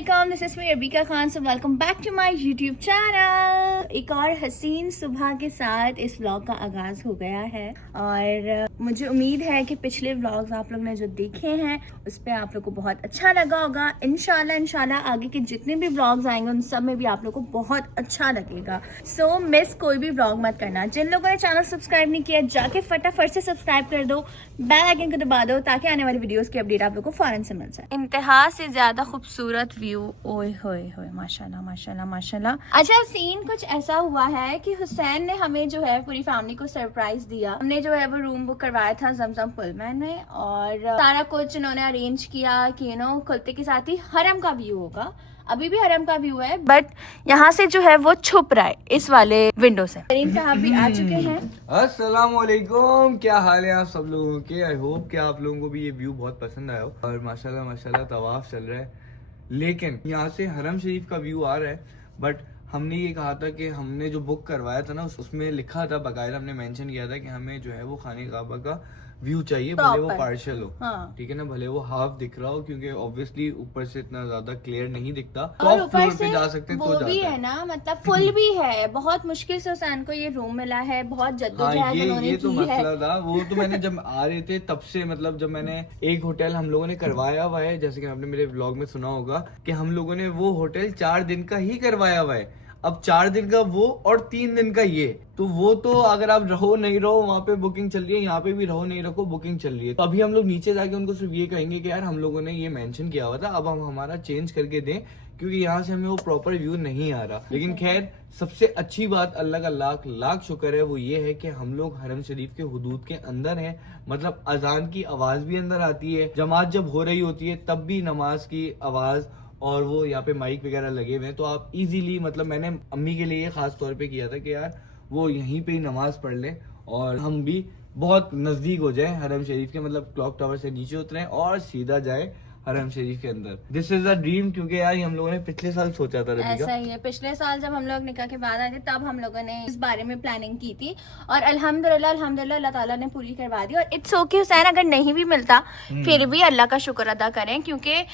अस्सलामुअलैकुम, this is me Rabika Khan. So welcome back to my YouTube channel. एक और हसीन सुबह के साथ इस व्लॉग का आगाज हो गया है और मुझे उम्मीद है कि पिछले व्लॉग्स आप लोग ने जो देखे हैं उस पर आप लोग को बहुत अच्छा लगा होगा। इंशाल्लाह आगे के जितने भी व्लॉग्स आएंगे उन सब में भी आप लोग को बहुत अच्छा लगेगा। सो मिस कोई भी व्लॉग मत करना। जिन लोगों ने चैनल सब्सक्राइब नहीं किया जाके फटाफट से सब्सक्राइब कर दो, बेल आइकन को दबा दो ताकि आने वाली वीडियोस की अपडेट आप लोग को फौरन से मिल जाए। इंतहा से ज्यादा खूबसूरत व्यू, ओए होए होए, माशाल्लाह माशाल्लाह माशाल्लाह। अच्छा, सीन कुछ ऐसा हुआ है कि हुसैन ने हमें जो है पूरी फैमिली को सरप्राइज दिया। हमने जो है वो रूम बुक करवाया था जमजम पुलमैन में और सारा कुछ इन्होंने अरेंज किया कि खुलते के साथ ही हरम का व्यू होगा। अभी भी हरम का व्यू है बट यहाँ से जो है वो छुप रहा है इस वाले विंडो से। करीम साहब भी आ चुके हैं। अस्सलाम वालेकुम, क्या हाल है आप सब लोगों के। आई होप कि आप लोगों को भी ये व्यू बहुत पसंद आया हो और माशाल्लाह माशाल्लाह तवाफ चल रहा है। लेकिन यहाँ से हरम शरीफ का व्यू आ रहा है बट हमने ये कहा था कि हमने जो बुक करवाया था ना उसमें लिखा था, बाकायदा हमने मेंशन किया था कि हमें जो है वो खाने काबा का व्यू चाहिए, भले वो पार्शियल हो। हाँ। ठीक है ना, भले वो हाफ दिख रहा हो क्योंकि ऑब्वियसली ऊपर से इतना ज्यादा क्लियर नहीं दिखता। और ऊपर से जा सकते हैं वो तो भी है ना, मतलब फुल भी है। बहुत मुश्किल से हुसैन को ये रूम मिला है, बहुत जद्दोजहद उन्होंने ये तो की है। मसला था। वो तो मैंने जब आ रहे थे तब से, मतलब जब मैंने एक होटल हम लोगों ने करवाया हुआ है, जैसे कि आपने मेरे व्लॉग में सुना होगा कि हम लोगों ने वो होटल 4 दिन का ही करवाया हुआ है। अब 4 दिन का वो और 3 दिन का ये, तो वो तो अगर आप रहो नहीं रहो वहाँ पे बुकिंग चल रही है, यहाँ पे भी रहो नहीं रखो बुकिंग चल रही है। तो अभी हम लोग नीचे जाके उनको सिर्फ ये कहेंगे कि यार हम लोगों ने ये मेंशन किया हुआ था, अब हम हमारा चेंज करके दें क्योंकि यहाँ से हमें वो प्रॉपर व्यू नहीं आ रहा। लेकिन खैर सबसे अच्छी बात, अल्लाह का लाख लाख शुक्र है, वो ये है कि हम लोग हरम शरीफ के हुदूद के अंदर हैं। मतलब अजान की आवाज भी अंदर आती है, जमात जब हो रही होती है तब भी नमाज की आवाज, और वो यहाँ पे माइक वगैरह लगे हुए हैं तो आप इजीली, मतलब मैंने अम्मी के लिए खास तौर पे किया था कि यार वो यहीं पे ही नमाज पढ़ ले और हम भी बहुत नजदीक हो जाए हरम शरीफ के, मतलब क्लॉक टावर से नीचे उतरे और सीधा जाए हरम शरीफ के अंदर। दिस इज अ ड्रीम, क्योंकि यार हम लोगों ने पिछले साल सोचा था। ऐसा ही है, पिछले साल जब हम लोग निकाह के बाद आए थे तब हम लोगों ने इस बारे में प्लानिंग की थी और अल्हम्दुलिल्लाह अल्लाह ताला ने पूरी करवा दी। और इट्स ओके हुसैन, अगर नहीं भी मिलता फिर भी अल्लाह का शुक्र अदा करें क्योंकि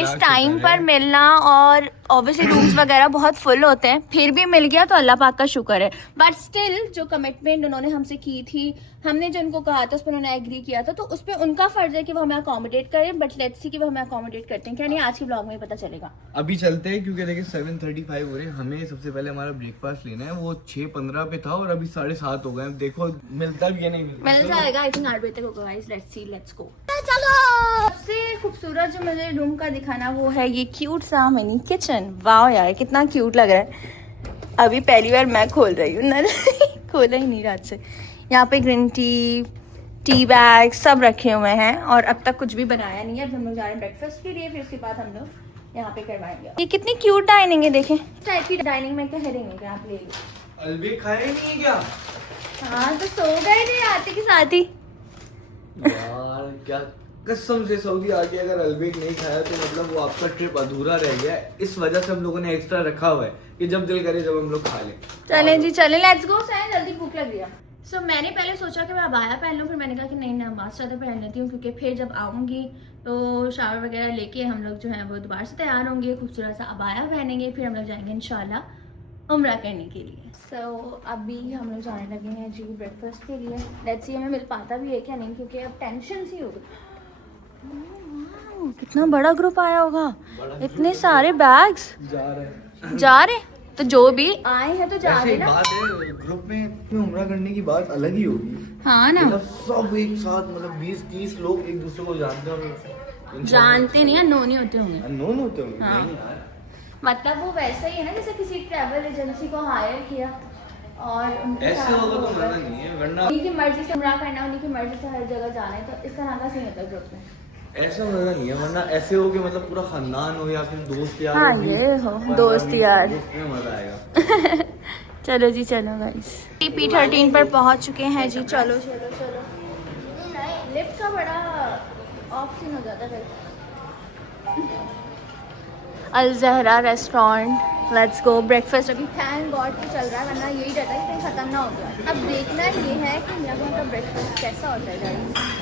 इस टाइम पर मिलना, और ऑब्वियसली रूम्स वगैरह बहुत फुल होते हैं, फिर भी मिल गया तो अल्लाह पाक का शुक्र है। बट स्टिल जो कमिटमेंट उन्होंने हमसे की थी, हमने जो उनको कहा था उस पर उन्होंने एग्री किया था, तो उस पर उनका फर्ज है कि वो हमें अकोमोडेट करें। बट लेट्स सी कि वो हमें अकोमोडेट करते हैं क्या नहीं, आज के ब्लॉग में पता चलेगा। अभी चलते हैं क्योंकि देखिए 7:35 हो रहे हैं, हमें सबसे पहले हमारा ब्रेकफास्ट लेना है। वो 6:15 पे था और अभी 7:30 हो गए। देखो मिलता भी है नहीं मिल जाएगा, आई थिंक 8 बजे तक होगा। Guys let's see, let's go. चलो, सबसे खूबसूरत जो मुझे रूम का दिखाना वो है ये क्यूट सा मिनी किचन। वाओ यार कितना क्यूट लग रहा है। अभी पहली बार मैं खोल रही हूँ ना खोला ही नहीं रात से। यहाँ पे ग्रीन टी बैग सब रखे हुए हैं और अब तक कुछ भी बनाया नहीं है। अब हम लोग जा रहे हैं ब्रेकफास्ट के लिए, फिर उसके बाद हम लोग यहाँ पे करवाएंगे। ये कितनी क्यूट डाइनिंग है, देखें टाइप की डाइनिंग में क्या हेरेंगे, आप ले लो। अलबे खाए नहीं है क्या? हाँ तो सो गए थे आते के साथ ही। यार क्या कसम से सऊदी आके अगर अलबेक नहीं खाया तो मतलब वो आपका ट्रिप अधूरा रह गया है। इस वजह से हम लोगों ने एक्स्ट्रा रखा हुआ है कि जब दिल करे जब हम लोग खा लें। चलें जी चलें, लेट्स गो। सही जल्दी भूख लग गया। सो मैंने पहले सोचा कि मैं अबाया पहन लूँ, फिर मैंने कहा कि नहीं मैं नमाज चादर पहन लेती हूँ क्योंकि फिर जब आऊँगी तो शावर वगैरह लेके हम लोग जो है वो दोबारा से तैयार होंगे, खूबसूरत सा अबाया पहनेंगे, फिर हम लोग जाएंगे इंशाल्लाह उम्रा करने के लिए। सो अभी हम लोग जाने लगे हैं जी ब्रेकफास्ट के लिए। लेट्स सी हमें मिल पाता भी है क्या नहीं, क्योंकि अब टेंशन सी होगी। कितना बड़ा ग्रुप आया होगा, इतने सारे बैग्स जा रहे तो जो भी आए हैं तो जा रहे ना। बात है ग्रुप में उम्रा करने की बात अलग ही होगी। हाँ ना, मतलब सब एक साथ, मतलब 20-30 लोग एक दूसरे को जानते हैं। जानते नहीं है, नो नहीं होते होंगे। नोन होते होंगे। हाँ। नहीं यार, मतलब वो वैसा ही है ना जैसे किसी ट्रैवल एजेंसी को हायर किया और उनके ऐसे साथ होगा तो होगा। मजा नहीं है, वरना उन्हीं की मर्जी से उम्रा करना, उन्हीं की मर्जी से हर जगह जाना है, तो इसका नाम का सीन होता है ग्रुप में। ऐसा मजा नहीं है, वरना ऐसे हो कि मतलब पूरा खानदान हो या फिर दोस्त यार। हाँ ये हो दोस्त यार, उसमें मजा आएगा। चलो जी चलो गाइस, P13 पर पहुंच चुके हैं जी। चलो चलो चलो, लिफ्ट का बड़ा ऑप्शन हो जाता है। Al Zahra restaurant, let's go. Breakfast अभी थैंक गॉड कि चल रहा है, वरना यही रहता है कि कहीं ख़त्म ना हो जाए। अब देखना ये है कि यहाँ का ब्रेकफास्ट कैसा होता है गाइस।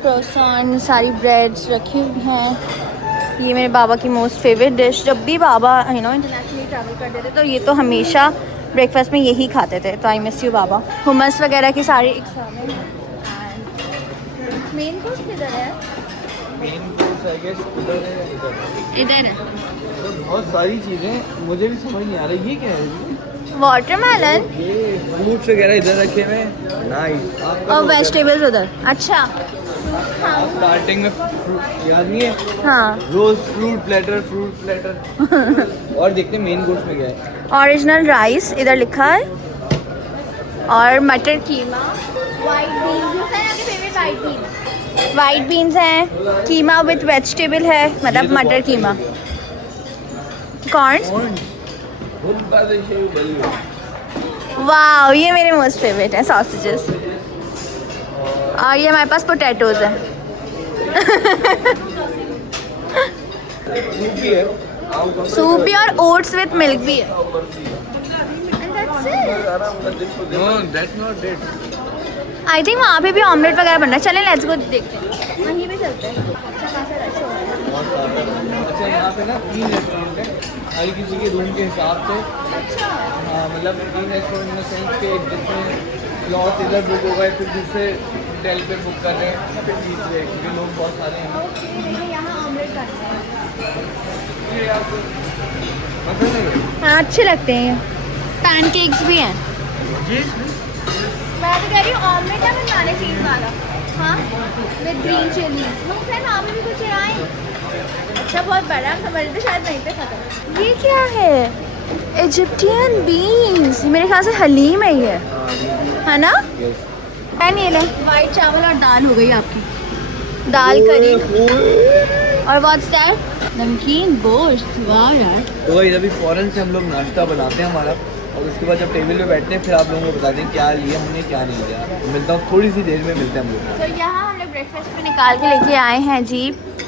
क्रोसान, सारी ब्रेड्स रखी हुई हैं ये मेरे बाबा की मोस्ट फेवरेट डिश, जब भी बाबा इंटरनेशनली ट्रैवल करते थे तो ये तो हमेशा ब्रेकफास्ट में यही खाते थे। तो I miss you Baba. Humus वगैरह की सारी एक सामने है। मेन कोर्स किधर है? मेन कोर्स आई गेस उधर है या इधर है। इधर है। तो बहुत सारी चीजें मुझे भी समझ नहीं आ रही, ये क्या है? वाटरमेलन ये फ्रूट्स वगैरह इधर रखे हुए हैं, नाइस। और वेजिटेबल्स उधर। अच्छा स्टार्टिंग में fruit- याद नहीं है? हाँ। रोज फ्रूट प्लेटर और देखते हैं मेन कोर्स में क्या है। ओरिजिनल राइस इधर लिखा है और मटर कीमा, वाइट बीन्स है। आपके favourite white beans? White beans हैं, कीमा विद वेजिटेबल है, मतलब मटर कीमा। कॉर्न, वाह ये मेरे मोस्ट फेवरेट है, सॉसेजेस। और ये हमारे पास पोटैटोज है। सूप भी है, सूप भी और ओट्स विद मिल्क भी है। No, that's not it. I think वहाँ पे भी ऑमलेट वगैरह बन रहा है। चलें लेट्स गो देखते हैं, वहीं पे चलते हैं। अच्छा खासा रश हो रहा है। अच्छा यहाँ पे ना 3 रेस्टोरेंट है, हर किसी के रूम के हिसाब से। अच्छा हाँ मतलब 3 रेस्टोरेंट में सेंस के जितने स्लॉट इधर बुक हो गए, फिर दूसरे होटल पे बुक कर रहे हैं, फिर तीसरे, क्योंकि लोग बहुत सारे हैं। ओके, देखिए यहाँ ऑमलेट करते हैं। ये आपको पसंद है? हाँ अच्छे लगते हैं। पैनकेक्स भी हैं। जी मैं तो कह रही हूँ ऑमलेट है बनाने चीज़ वाला। हाँ विद ग्रीन चिलीज। वो सर वहाँ पे भी कुछ आए। अच्छा बहुत बड़ा, हम समझ रहे शायद नहीं थे खत्म। ये क्या है? इजिप्टियन बीन्स, मेरे ख्याल से हलीम है ये, है ना? पैन ये ले। वाइट चावल और दाल हो गई आपकी, दाल करी और व्हाट्स दैट? नमकीन गोश्त। वाह यार। तो भाई अभी फ़ौरन से हम लोग नाश्ता बनाते हैं हमारा, और उसके बाद जब टेबल पे बैठते हैं फिर आप लोगों को बताते हैं क्या लिया हमने क्या नहीं लिया। मिलता हूँ थोड़ी सी देर में, मिलते हैं हम लोग। तो यहाँ हम लोग ब्रेकफास्ट में निकाल के लेके आए हैं जी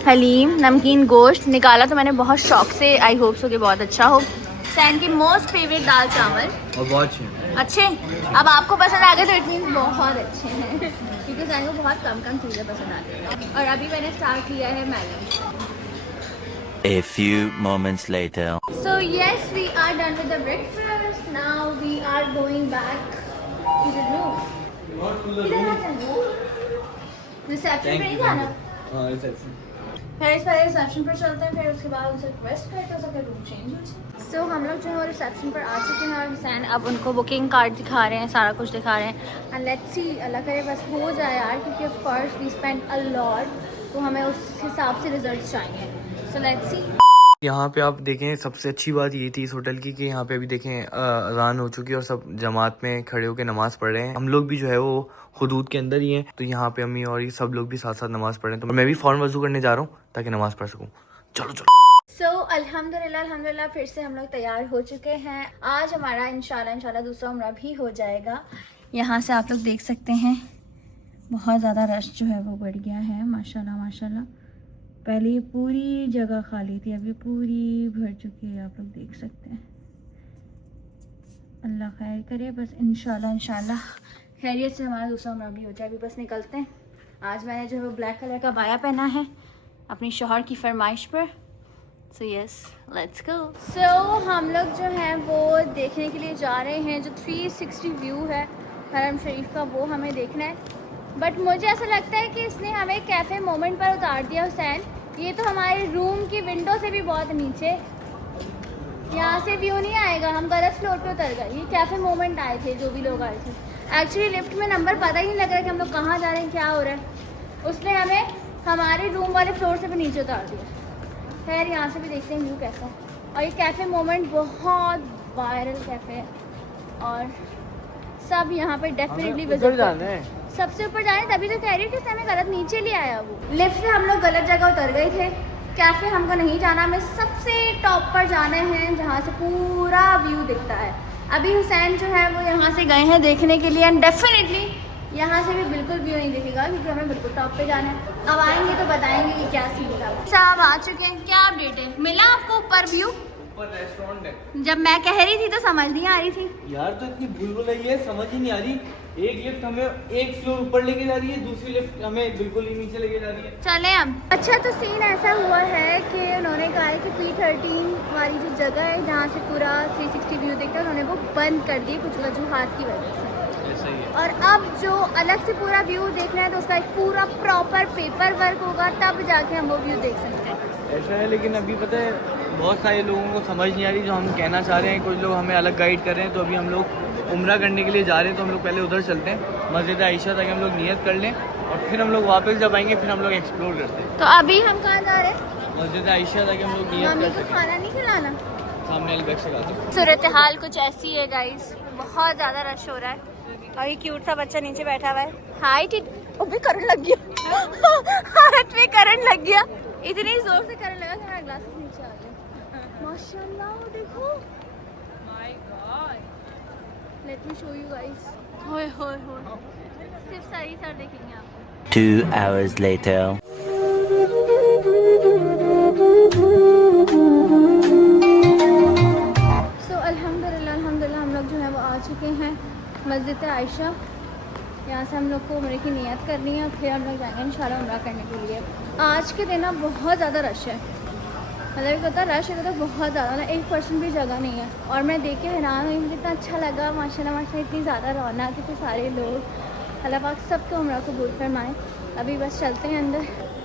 हलीम, नमकीन गोश्त निकाला तो मैंने बहुत शौक से। आई होप सो कि बहुत अच्छा हो। सैन की मोस्ट फेवरेट दाल चावल और बहुत अच्छे हैं। अच्छे। अब आपको पसंद आ गए तो इट मीन्स बहुत अच्छे हैं, क्योंकि सैन को बहुत कम कम चीज़ें पसंद आती हैं। और अभी मैंने स्टार्ट किया है Maggi. A few moments later. So yes, we are done with the breakfast. Now we are going back to the room. किधर आ जाना? रिसेप्शन पे नहीं जाना? हाँ रिसेप्शन। फिर इस पहले रिसेप्शन पर चलते हैं, फिर उसके बाद उनसे रिक्वेस्ट करते हैं उसका रूम चेंज हो जाए। सो हम लोग जो है वो रिसेप्शन पर आ चुके हैं और हुसैन अब उनको बुकिंग कार्ड दिखा रहे हैं, सारा कुछ दिखा रहे हैं। एंड लेट्स सी, अल्लाह करे बस हो जाए यार, क्योंकि of course we spend a lot, तो हमें उस हिसाब से रिजल्ट्स चाहिए। So let's see. यहाँ पे आप देखें, सबसे अच्छी बात ये थी इस होटल की कि यहाँ पे अभी देखें अज़ान हो चुकी है और सब जमात में खड़े होकर नमाज़ पढ़ रहे हैं। हम लोग भी जो है वो हुदूद के अंदर ही हैं, तो यहाँ पे अम्मी और ये सब लोग भी साथ साथ नमाज़ पढ़ रहे हैं। तो मैं भी फ़ौरन वज़ू करने जा रहा हूँ ताकि नमाज़ पढ़ सकूँ। चलो चलो। सो अल्हम्दुलिल्लाह फिर से हम लोग तैयार हो चुके हैं। आज हमारा इंशाल्लाह दूसरा उम्रा भी हो जाएगा। यहाँ से आप लोग देख सकते हैं बहुत ज़्यादा रश जो है वो बढ़ गया है, माशाल्लाह माशाल्लाह। पहले ये पूरी जगह खाली थी, अब ये पूरी भर चुकी है, आप लोग देख सकते हैं। अल्लाह खैर करे, बस इंशाल्लाह खैरियत से हमारा दूसरा उम्रा भी हो जाए। अभी बस निकलते हैं। आज मैंने जो है वो ब्लैक कलर का बाया पहना है अपनी शौहर की फरमाइश पर। So yes let's go. सो हम लोग जो हैं वो देखने के लिए जा रहे हैं जो 360 व्यू है हरम शरीफ का, वो हमें देखना है। बट मुझे ऐसा लगता है कि इसने हमें कैफ़े मोमेंट पर उतार दिया हुसैन। ये तो हमारे रूम की विंडो से भी बहुत नीचे, यहाँ से व्यू नहीं आएगा। हम गलत फ्लोर पे उतर गए। ये कैफ़े मोमेंट आए थे जो भी लोग आए थे। एक्चुअली लिफ्ट में नंबर पता ही नहीं लग रहा कि हम लोग कहाँ जा रहे हैं, क्या हो रहा है। उसने हमें हमारे रूम वाले फ्लोर से भी नीचे उतार दिया। खैर यहाँ से भी देखते हैं व्यू कैसा है। और ये कैफ़े मोमेंट बहुत वायरल कैफ़े है और सब यहाँ पे डेफिनेटली विजिट करते हैं। सबसे ऊपर जाने, तभी तो कह रही हूँ कि हमें गलत नीचे ले आया वो। लिफ्ट से हम लोग गलत जगह उतर गए थे। कैफ़े हमको नहीं जाना, हमें सबसे टॉप पर जाना है जहाँ से पूरा व्यू दिखता है। अभी हुसैन जो है वो यहाँ से गए हैं देखने के लिए एंड डेफिनेटली यहाँ से भी बिल्कुल व्यू नहीं दिखेगा क्योंकि हमें बिल्कुल टॉप पे जाना है। अब आएंगे तो बताएंगे कि क्या सीन था। साहब आ चुके हैं, क्या अपडेट है? मिला आपको ऊपर व्यू? ऊपर रेस्टोरेंट है। जब मैं कह रही थी तो समझ नहीं आ रही थी यार तो इतनी भूल भुलैया है, समझ ही नहीं आ रही। एक लिफ्ट हमें एक फ्लोर ऊपर लेके जा रही है, दूसरी लिफ्ट हमें बिल्कुल ही नीचे लेके जा रही है। चले हम। अच्छा तो सीन ऐसा हुआ है कि उन्होंने कहा है कि P13 वाली जो जगह है जहाँ से पूरा 360 व्यू देखता है, उन्होंने वो बंद कर दी कुछ वजूहात की वजह से। ऐसा ही है। और अब जो अलग से पूरा व्यू देखना है तो उसका एक पूरा प्रॉपर पेपर वर्क होगा, तब जाके हम वो व्यू देख सकते हैं। ऐसा है, लेकिन अभी पता है बहुत सारे लोगों को समझ नहीं आ रही जो हम कहना चाह रहे हैं। कुछ लोग हमें अलग गाइड कर रहे हैं, तो अभी हम लोग उम्रा करने के लिए जा रहे हैं, तो हम लोग पहले उधर चलते हैं मस्जिद आयशा, ताकि हम लोग नियत कर लें और फिर हम लोग वापस जब आएंगे फिर हम लोग एक्सप्लोर करते हैं। तो अभी हम कहाँ जा रहे हैं? मस्जिद आयशा, ताकि हम लोग नियत मम्मी कर को सकें। खाना नहीं खिलाना? सामने वाली बैग से खाते हैं। सूरत हाल कुछ ऐसी है गाइस, बहुत ज़्यादा रश हो रहा है और ये क्यूट सा बच्चा नीचे बैठा हुआ है। हाय टिट, भी करंट लग गया हाथ में करंट लग गया, इतनी जोर से करंट लगा कि मेरा ग्लासेस नीचे आ गया। माशाल्लाह वो देखो, my God, let me show you guys. होय होय होय, सिर्फ सारी सर देखेंगे आप। 2 hours later. अल्हम्दुलिल्लाह हम लोग जो है वो आ चुके हैं मस्जिद आयशा। यहाँ से हम लोग को उम्रे की नियत करनी है, फिर हम लोग जाएंगे इंशाल्लाह उम्रा करने के लिए। आज के दिन ना बहुत ज़्यादा रश है, मतलब कहता रश है तो बहुत ज़्यादा ना, 1% भी जगह नहीं है। और मैं देख के हैरान हुई, मुझे इतना अच्छा लगा, माशाल्लाह माशाल्लाह, इतनी ज़्यादा रौनक, इतने सारे लोग। अल्लाह पाक सबको उम्रा कबूल फरमाए। अभी बस चलते हैं अंदर,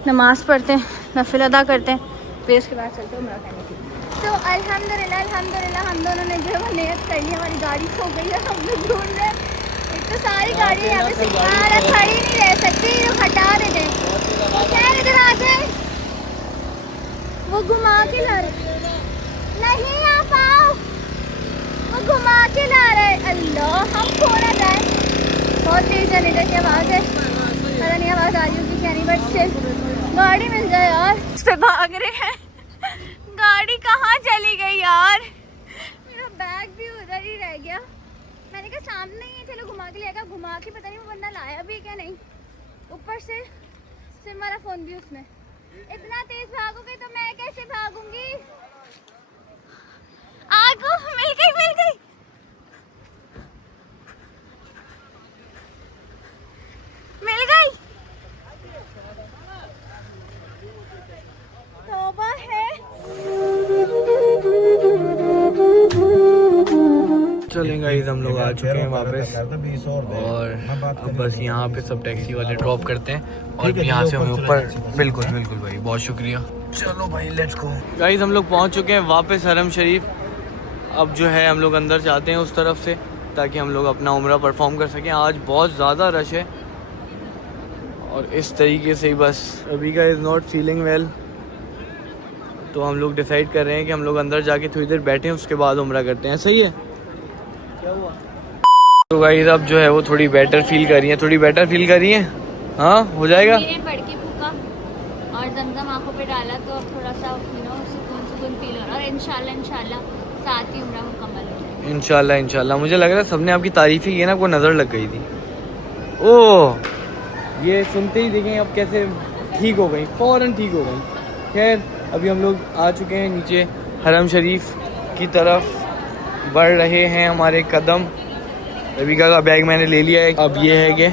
नमाज़ पढ़ते हैं, नफिल अदा करते हैं, फिर उसके बाद चलते हैं उम्रा करने के लिए। तो अल्हम्दुलिल्लाह हम दोनों ने जो नियत कर ली, हमारी गाड़ी खो गई है, हम लोग ढूंढ रहे हैं। एक तो सारी गाड़ी यहाँ पे खड़ी नहीं रह सकती, वो हटा देते हैं। खैर इधर आ जाए, वो घुमा के ला रहे, नहीं आप आओ, वो घुमा के ला रहे। अल्लाह, हम खो ना जाए। बहुत तेज जनरेटर की आवाज़ है, पता नहीं आवाज़ आ रही होगी क्या नहीं, बट स्टिल गाड़ी मिल जाए यार। उस पे भाग रहे हैं, गाड़ी कहाँ चली गई यार, मेरा बैग भी उधर ही रह गया। मैंने कहा सामने ही है, चलो घुमा के लिया, घुमा के पता नहीं वो बंदा लाया भी क्या नहीं, ऊपर से सिर्फ हमारा फ़ोन भी उसमें। इतना तेज भागोगे तो मैं कैसे भागूंगी? आगो, मिल गई मिल गई, मिल गई। तौबा है। चलेंगे गाइस, हम लोग आ चुके हैं वापस और अब बस यहाँ पे सब टैक्सी वाले ड्रॉप करते हैं और यहाँ से हमें ऊपर। बिल्कुल बिल्कुल भाई, बहुत शुक्रिया। चलो भाई लेट्स गो। गाइस हम लोग पहुँच चुके हैं वापस हरम शरीफ। अब जो है हम लोग अंदर जाते हैं उस तरफ से, ताकि हम लोग अपना उम्रा परफॉर्म कर सकें। आज बहुत ज़्यादा रश है और इस तरीके से ही बस अभी का इज़ नॉट फीलिंग वेल, तो हम लोग डिसाइड कर रहे हैं कि हम लोग अंदर जाके थोड़ी देर बैठें, उसके बाद उम्रा करते हैं। सही है? क्या हुआ? तो गाइस अब जो है वो थोड़ी बेटर फील कर रही है, थोड़ी बेटर फील कर रही है। हाँ हो जाएगा। मैंने पढ़ के फूका और जमजम आंखों पे डाला, तो अब थोड़ा सा सुकून फील हो रहा है और इंशाल्लाह साथ ही उम्रा मुकम्मल हो जाएगी। इंशाल्लाह मुझे लग रहा है सबने आपकी तारीफ ही की ना, कोई नज़र लग गई थी। ओह, ये सुनते ही देखें अब कैसे ठीक हो गई, फ़ौरन ठीक हो गई। खैर अभी हम लोग आ चुके हैं नीचे, हरम शरीफ की तरफ बढ़ रहे हैं हमारे कदम। रबिका का बैग मैंने ले लिया है। अब ये है कि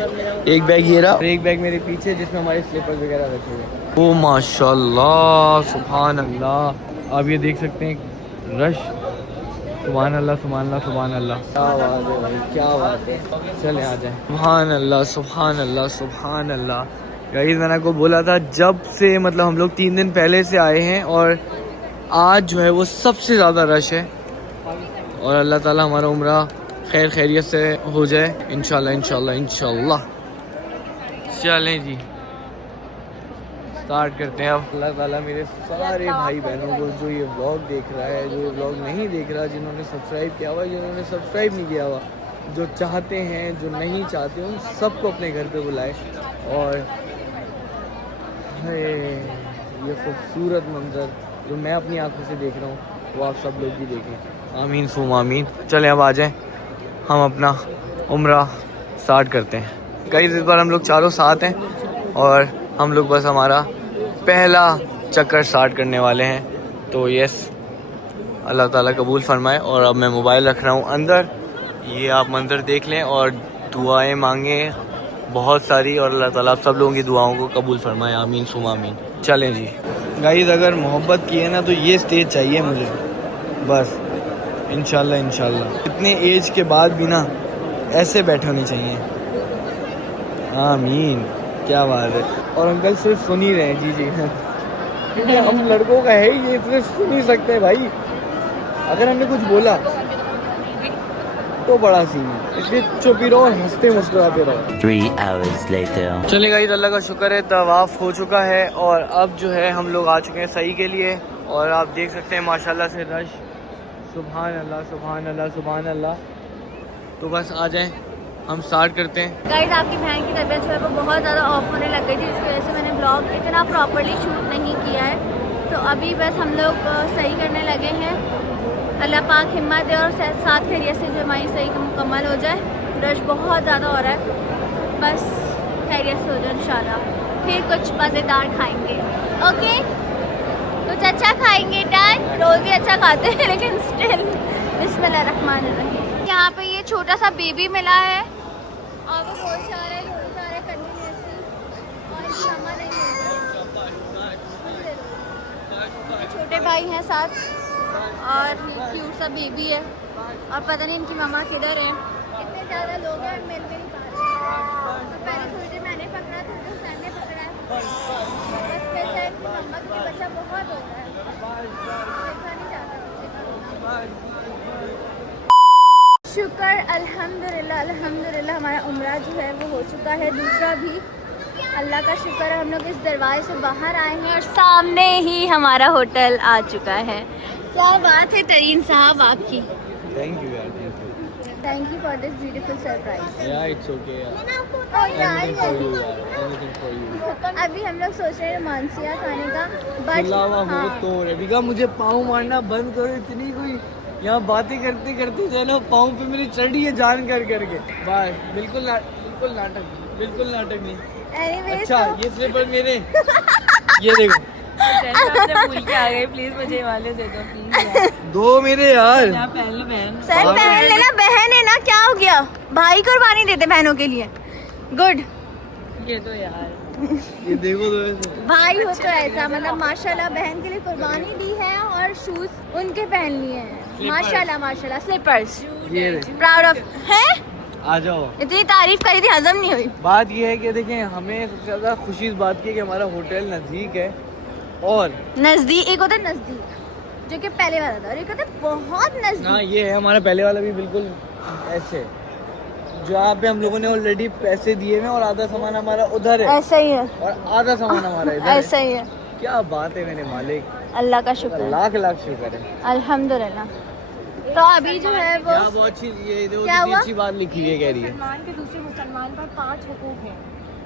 एक बैग ये रहा और एक बैग मेरे पीछे, जिसमें हमारे स्लीपर्स वगैरह रखे हुए। ओ माशाल्लाह, सुभान अल्लाह, आप ये देख सकते हैं रश। सुभान अल्लाह सुभान अल्लाह सुभान अल्लाह, क्या बात है भाई, क्या बात है। चले आ जाए। सुभान अल्लाह सुभान अल्लाह सुभान अल्लाह। गाइस मैंने आपको बोला था, जब से मतलब हम लोग 3 दिन पहले से आए हैं और आज जो है वो सबसे ज़्यादा रश है। और अल्लाह ताला हमारा उम्रा खैर खैरियत से हो जाए इंशाल्लाह इंशाल्लाह इंशाल्लाह। चलें जी, स्टार्ट करते हैं अब। अल्लाह ताला मेरे सारे भाई बहनों को, जो ये व्लॉग देख रहा है, जो ये व्लॉग नहीं देख रहा, जिन्होंने सब्सक्राइब किया हुआ, जिन्होंने सब्सक्राइब नहीं किया हुआ, जो चाहते हैं, जो नहीं चाहते, उन सबको अपने घर पे बुलाए और ये खूबसूरत मंजर जो मैं अपनी आंखों से देख रहा हूँ, वो आप सब लोग भी देखें। आमीन सुम आमीन। चलें अब आ जाएं, हम अपना उम्रा स्टार्ट करते हैं। कई इस बार हम लोग चारों साथ हैं और हम लोग बस हमारा पहला चक्कर स्टार्ट करने वाले हैं। तो यस, अल्लाह ताला कबूल फरमाए। और अब मैं मोबाइल रख रहा हूँ अंदर, ये आप मंजर देख लें और दुआएं मांगे बहुत सारी और अल्लाह ताला आप सब लोगों की दुआओं को कबूल फरमाए, आमीन सुमा आमीन। चलें जी गाइस, अगर मोहब्बत की है ना तो ये स्टेज चाहिए मुझे बस, इंशाल्लाह इंशाल्लाह। इतने एज के बाद भी ना ऐसे बैठे होने चाहिए, आमीन। क्या बात है। और अंकल सिर्फ सुन ही रहे हैं, जी जी क्योंकि हम लड़कों का है ये, सिर्फ सुन ही सकते हैं भाई। अगर हमने कुछ बोला तो बड़ा सीन है, इसलिए चुप ही रहो और हंसते मुस्कुराते रहो। 3 hours later. चलेगा, अल्लाह का शुक्र है तवाफ हो चुका है और अब जो है हम लोग आ चुके हैं सही के लिए। और आप देख सकते हैं माशाल्लाह से रश, सुभान अल्लाह सुभान अल्लाह सुभान अल्लाह। तो बस आ जाएं, हम स्टार्ट करते हैं। गाइस, आपकी बहन की तबीयत जो है वो बहुत ज़्यादा ऑफ होने लग गई थी, इसकी वजह से मैंने ब्लॉग इतना प्रॉपर्ली शूट नहीं किया है। तो अभी बस हम लोग सही करने लगे हैं। अल्लाह पाक हिम्मत दे और साथ खैरियत से जो हमारी सही मुकम्मल हो जाए। रश बहुत ज़्यादा हो रहा है, बस खैरियत से हो जाए इंशाल्लाह। फिर कुछ मज़ेदार खाएंगे, ओके, कुछ अच्छा खाएंगे। डन, रोज़ ही अच्छा खाते हैं लेकिन स्टिल बिस्मिल्लाहिर्रहमानिर्रहीम। यहाँ पे ये छोटा सा बेबी मिला है और वो रोज़ जा रहे कंटिन्यूसली और इनकी मम्मा नहीं मिल रही। छोटे भाई हैं साथ और क्यूट सा बेबी है और पता नहीं इनकी मम्मा किधर है। इतने ज़्यादा लोग हैं, मिल भी नहीं पा रहे। तो पहले थोड़ी देर मैंने पकड़ा, थोड़ी देर हुसैन ने पकड़ा है, बस मिल जाए इनकी मम्मा, क्योंकि बच्चा बहुत रो रहा है, देखा नहीं चाहता बच्चे का रोना। शुक्र अल्हम्दुलिल्लाह अल्हम्दुलिल्लाह, हमारा उम्रा जो है वो हो चुका है, दूसरा भी। अल्लाह का शुक्र है, हम लोग इस दरवाजे से बाहर आए हैं और सामने ही हमारा होटल आ चुका है। क्या बात है तरीन साहब आपकी। थैंक यू यार, thank you for this beautiful surprise. या इट्स ओके यार, अभी हम लोग सोच रहे हैं रोमांसिया खाने का, बट हो तो रबिका मुझे पाँव मारना बंद करो। इतनी कोई यहाँ बातें करते करते जो है ना पाँव पे मेरी चढ़ी है जान कर करके। बस बिल्कुल नाटक नहीं। Anyways, अच्छा तो- ये स्लीपर मेरे ये देखो भूल के आ गई, प्लीज मुझे वाले दे दो प्लीज। दो मेरे यार, पहन लो बहन। सर पहन लेना, बहन है ना, क्या हो गया, भाई कुर्बानी देते बहनों के लिए। गुड, ये तो यार ये देखो तो ऐसे। भाई हो तो ऐसा, मतलब माशाल्लाह बहन के लिए कुर्बानी दी है और शूज उनके पहन लिए हैं। माशाल्लाह माशाल्लाह, स्लीपर्स, ये प्राउड ऑफ है। आ जाओ। इतनी तारीफ करी थी, हजम नहीं हुई। बात ये है कि देखें, हमें सबसे ज़्यादा खुशी इस बात की है कि हमारा होटल नज़दीक है और नजदीक, एक होता है नजदीक जो कि पहले वाला था, और एक होता है बहुत हाँ नजदीक। ये है हमारा पहले वाला भी बिल्कुल ऐसे, जहाँ पे हम लोगों ने ऑलरेडी पैसे दिए हैं और आधा सामान हमारा उधर है ऐसा ही है, और आधा सामान हमारा इधर ऐसा है। ही है। क्या बात है मेरे मालिक, अल्लाह का शुक्र है, लाख लाख शुक्र है। अल्हम्दुलिल्लाह। तो अभी जो है वो क्या बहुत अच्छी, ये देखो क्या कितनी हुआ? अच्छी बात लिखी हुई है, कह रही है मुसलमान के दूसरे मुसलमान पर 5 हुकूक हैं।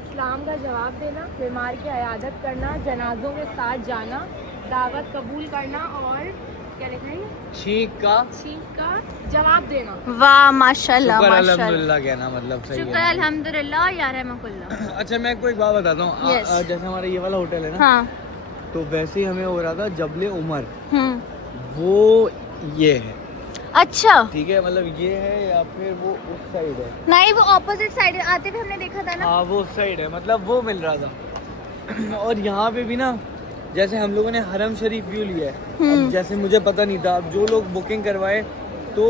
इस्लाम का जवाब देना, बीमार की अयादत करना, जनाजों में साथ जाना, दावत कबूल करना और क्या लिखा है, छींक का छींक का जवाब देना। वाह माशाल्लाह शुक्र माशाल्लाह, अल्हम्दुलिल्लाह कहना, मतलब सही शुक्र है। अल्हम्दुलिल्लाह या रहमकुल्लाह। अच्छा मैं कोई बात बताता हूँ, Yes. जैसे हमारा ये वाला होटल है ना, हाँ, तो वैसे ही हमें हो रहा था जबले उमर, वो ये है, अच्छा, ठीक है, मतलब ये है या फिर वो उस साइड है। नहीं वो ऑपोजिट साइड आते हुए हमने देखा था ना। हाँ वो उस साइड है, मतलब वो मिल रहा था। और यहाँ पे भी ना, जैसे हम लोगों ने हरम शरीफ व्यू लिया है, अब जैसे मुझे पता नहीं था, अब जो लोग बुकिंग करवाए तो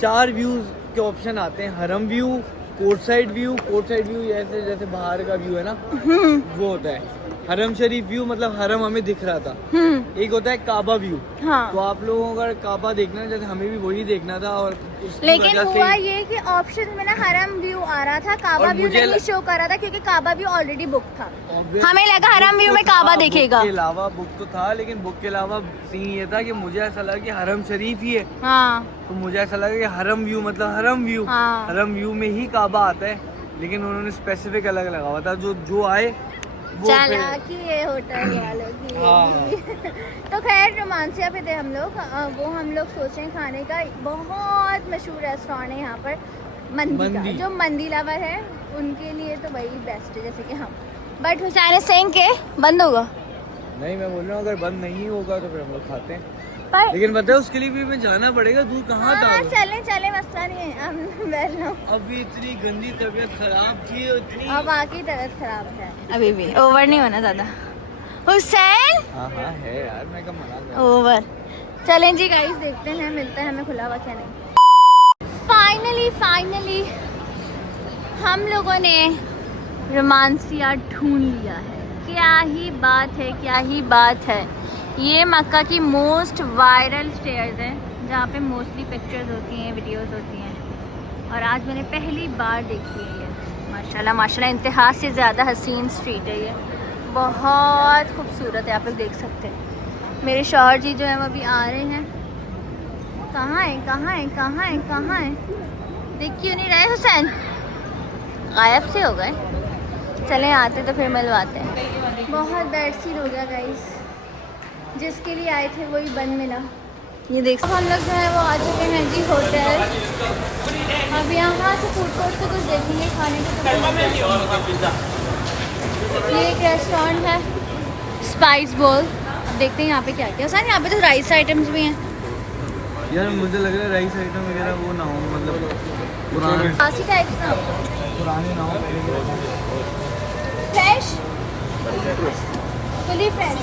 4 व्यूज के ऑप्शन आते हैं, हरम व्यू, कोर्ट साइड व्यू ऐसे जैसे बाहर का व्यू है ना वो होता है। हरम शरीफ व्यू मतलब हरम हमें दिख रहा था, एक होता है काबा व्यू। हाँ, तो आप लोगों को अगर काबा देखना है, जैसे हमें भी वही देखना था, और उसकी लेकिन वजह से हुआ ये कि ऑप्शन में ना हरम व्यू आ रहा था, काबा और व्यू मुझे नहीं शो कर रहा था, क्योंकि काबा व्यू ऑलरेडी बुक था। Obvious- हमें लगा हरम व्यू बुक में तो काबा था, दिखेगा। बुक के अलावा बुक तो था, लेकिन बुक के अलावा सीन ये था कि मुझे ऐसा लगा कि हरम शरीफ ही है, हाँ तो मुझे ऐसा लगा कि हरम व्यू मतलब हरम व्यू, हाँ। हरम व्यू में ही काबा आता है, लेकिन उन्होंने स्पेसिफिक अलग लगा हुआ था। जो आए वो चला फिर- कि ये होटल वालों की। हाँ। तो खैर रोमांसिया पे थे हम लोग, वो हम लोग सोच रहे हैं खाने का, बहुत मशहूर रेस्टोरेंट है यहाँ पर मंदी का, मंदी। जो मंदी लवर है उनके लिए तो वही बेस्ट है, जैसे कि हम। बट हुसैन सिंह के बंद होगा। नहीं, मैं बोल रहा हूँ अगर बंद नहीं होगा तो फिर हम लोग खाते हैं। पर लेकिन पता है उसके लिए भी हमें जाना पड़ेगा, दूर कहाँ था हाँ, वो? चले मसला नहीं है। Well no. अभी इतनी गंदी तबीयत खराब थी, इतनी अब आके तबीयत खराब है, अभी भी ओवर नहीं होना ज्यादा। हुसैन हाँ है यार, मैं कब मना कर। ओवर। चलें जी गाइस, देखते हैं मिलता है हमें खुला हुआ क्या नहीं। फाइनली हम लोगों ने रोमांसिया ढूंढ लिया है। क्या ही बात है। ये मक्का की मोस्ट वायरल स्टेयर्स हैं जहाँ पे मोस्टली पिक्चर्स होती हैं, वीडियोस होती हैं, और आज मैंने पहली बार देखी है ये। माशाल्लाह इंतहा से ज़्यादा हसीन स्ट्रीट है ये, बहुत खूबसूरत है। आप लोग देख सकते हैं। मेरे शौहर जी जो है वो अभी आ रहे हैं। कहाँ है? देख क्यों नहीं रहे हुसैन? गायब से हो गए। चलें आते तो फिर मिलवाते हैं। बहुत बैड सीन हो गया गाइस, जिसके लिए आए थे वही बंद मिला। ये देख, हम लोग जो है वो आ चुके हैं जी होटल। अब यहाँ से फूड कोर्ट से कुछ देखेंगे खाने को। ये एक रेस्टोरेंट है, स्पाइस बोल। अब देखते हैं यहाँ पे क्या क्या सर। यहाँ पे तो राइस आइटम्स भी हैं यार, मुझे लग रहा है राइस आइटम वगैरह वो ना हो, मतलब पुराने खासी टाइप्स ना हो, पुराने ना हो। Fresh, fully fresh.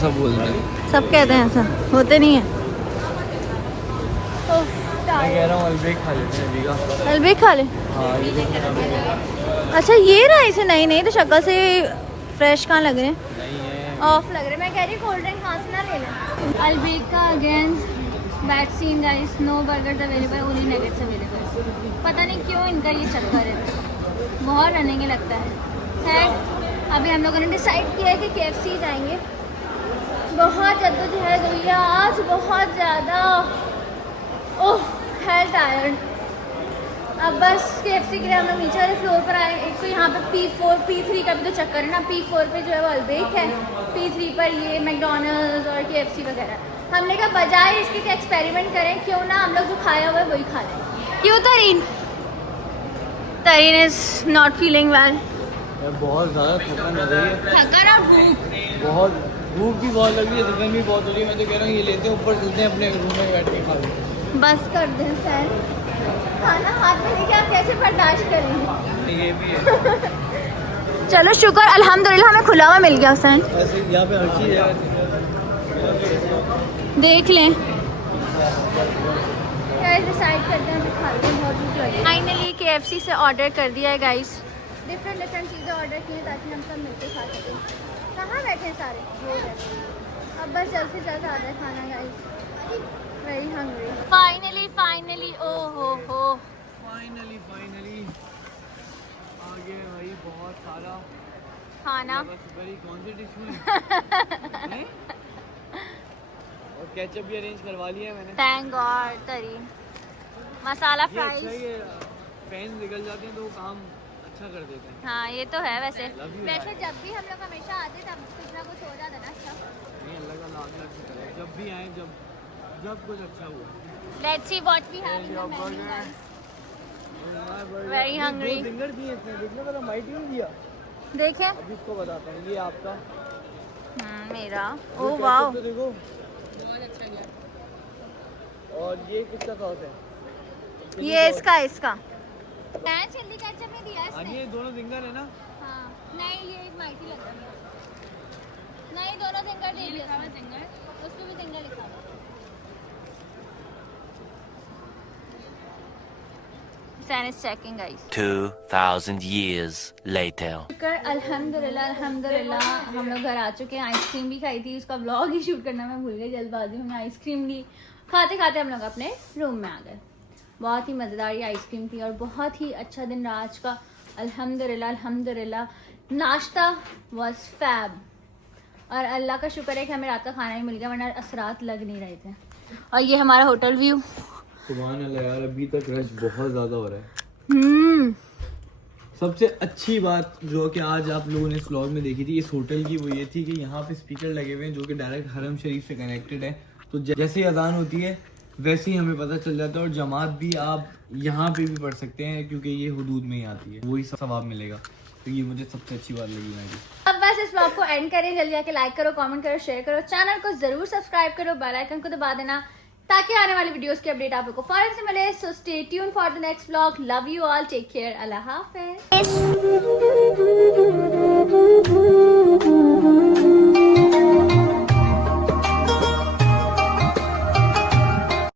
सब बोल रहे हैं, सब कहते हैं ऐसा, होते नहीं है। मैं कह रहा हूँ अलबेक खा लेते हैं अभी का। अलबेक खा ले। हाँ ये अच्छा ये राइस है? नहीं तो शक्ल से फ्रेश कहाँ लग रहे हैं, नहीं है। ऑफ लग रहे हैं। मैं कह रही हूँ कोल्ड ड्रिंक कहाँ से ना ले लें। अलबेक का again bad scene guys, no burgers available, only nuggets available. पता नहीं क्यों इनका ये चक्कर है, बहुत रनिंग लगता है। अभी हम लोगों ने डिसाइड किया है कि KFC जाएंगे। बहुत जद्दोजहद हुई है आज, बहुत ज़्यादा। ओह हेल टायर्ड। अब बस KFC के लिए हम लोग नीचे वाले फ्लोर पर आए। एक तो यहाँ पे P4 P3 का भी तो चक्कर है ना। P4 पे जो है वो अलबेक है, P3 पर ये मैकडोनल्ड्स और KFC वगैरह। हमने कहा बजाय इसके कि एक्सपेरिमेंट करें, क्यों ना हम लोग जो खाया हुआ है वही खा लें। क्यों तरीन इज़ नॉट फीलिंग वेल। बहुत ज़्यादा थकान हो रही है, थकान और भूख, बहुत भूख भी बहुत लग रही है, थकान भी बहुत हो रही है। मैं तो कह रहा हूँ ये लेते हैं, ऊपर चलते हैं, अपने रूम में बैठ के खा लेते हैं। बस कर दें सर, खाना हाथ में लेके आप कैसे बर्दाश्त करेंगे? ये भी है। चलो शुक्र अल्हम्दुलिल्लाह हमें खुला हुआ मिल गया हुसैन। ऐसे यहाँ पे हर चीज़ है, देख लें। डिसाइड करते हैं खा लेते हैं, बहुत भूख लगी। फाइनली KFC से ऑर्डर कर दिया है गाइस। डिफरेंट चीज़ें ऑर्डर की हैं ताकि हम सब मिलकर खा सकें। कहाँ बैठे हैं सारे? अब बस जल्द से जल्द आ जाए खाना गाइस। Very hungry. फाइनली ओहो हो, फाइनली आ गए भाई, बहुत सारा खाना। बस बड़ी कौन सी डिश में और केचप भी अरेंज करवा लिया मैंने। Thank God. तरी मसाला ये अच्छा फ्राइज। ये फैन निकल जाते हैं तो वो काम अच्छा कर देते हैं। हाँ ये तो है वैसे। Love you, वैसे यार। जब भी हम लोग हमेशा आते तब कुछ ना कुछ हो जाता ना अच्छा। नहीं, अल्लाह का लाख लाख शुक्र है, जब भी आए, जब कुछ अच्छा हुआ। Let's see what we have in the menu guys. Very hungry. दो फिंगर दिए इसने, देखना मेरा माइट ही नहीं दिया। देखें। अभी इसको बताता हूँ, ये आपका मेरा। ये ओह ketchup वाओ, तो देखो, बहुत अच्छा गया। और ये किसका सॉस है? ये इसका मैं चिल्ली केचप में दिया हाँ, इसने। ये दोनों फिंगर है ना। हाँ नहीं ये माइटी लग रहा है। नहीं दोनों सिंगर दे दिया सिंगर, उस पे भी सिंगर लिखा हुआ। Sam is checking guys. 2,000 years later. अल्हम्दुलिल्लाह हम लोग घर आ चुके हैं। आइसक्रीम भी खाई थी, उसका व्लॉग ही शूट करना मैं भूल गई जल्दबाजी में। आइसक्रीम ली, खाते खाते हम लोग अपने रूम में आ गए। बहुत ही मज़ेदार ये आइसक्रीम थी और बहुत ही अच्छा दिन रहा आज का। अल्हम्दुलिल्लाह नाश्ता वाज फैब और अल्लाह का शुक्र है कि हमें रात का खाना ही मिल गया, वरना असरात लग नहीं रहे थे। और ये हमारा होटल व्यू। सुभान अल्लाह यार, अभी तक रश बहुत ज़्यादा हो रहा है। सबसे अच्छी बात जो कि आज आप लोगों ने इस व्लॉग में देखी थी इस होटल की, वो ये थी कि यहाँ पे स्पीकर लगे हुए हैं जो कि डायरेक्ट हरम शरीफ से कनेक्टेड है। तो जैसे ही अजान होती है वैसे ही हमें पता चल जाता है, और जमात भी आप यहाँ पे भी पढ़ सकते हैं क्योंकि ये हुदूद में ही आती है, वही सवाब मिलेगा। तो ये मुझे सबसे अच्छी बात लगी मेरी। अब बस इस ब्लॉग को एंड करें, जल्दी जाके लाइक करो, कमेंट करो, शेयर करो, चैनल को जरूर सब्सक्राइब करो, बेल आइकन को दबा देना ताकि आने वाली वीडियोस की अपडेट आप लोगों को फौरन से मिले। So stay tune for the next blog. Love you all, take care, अल्लाह हाफिज।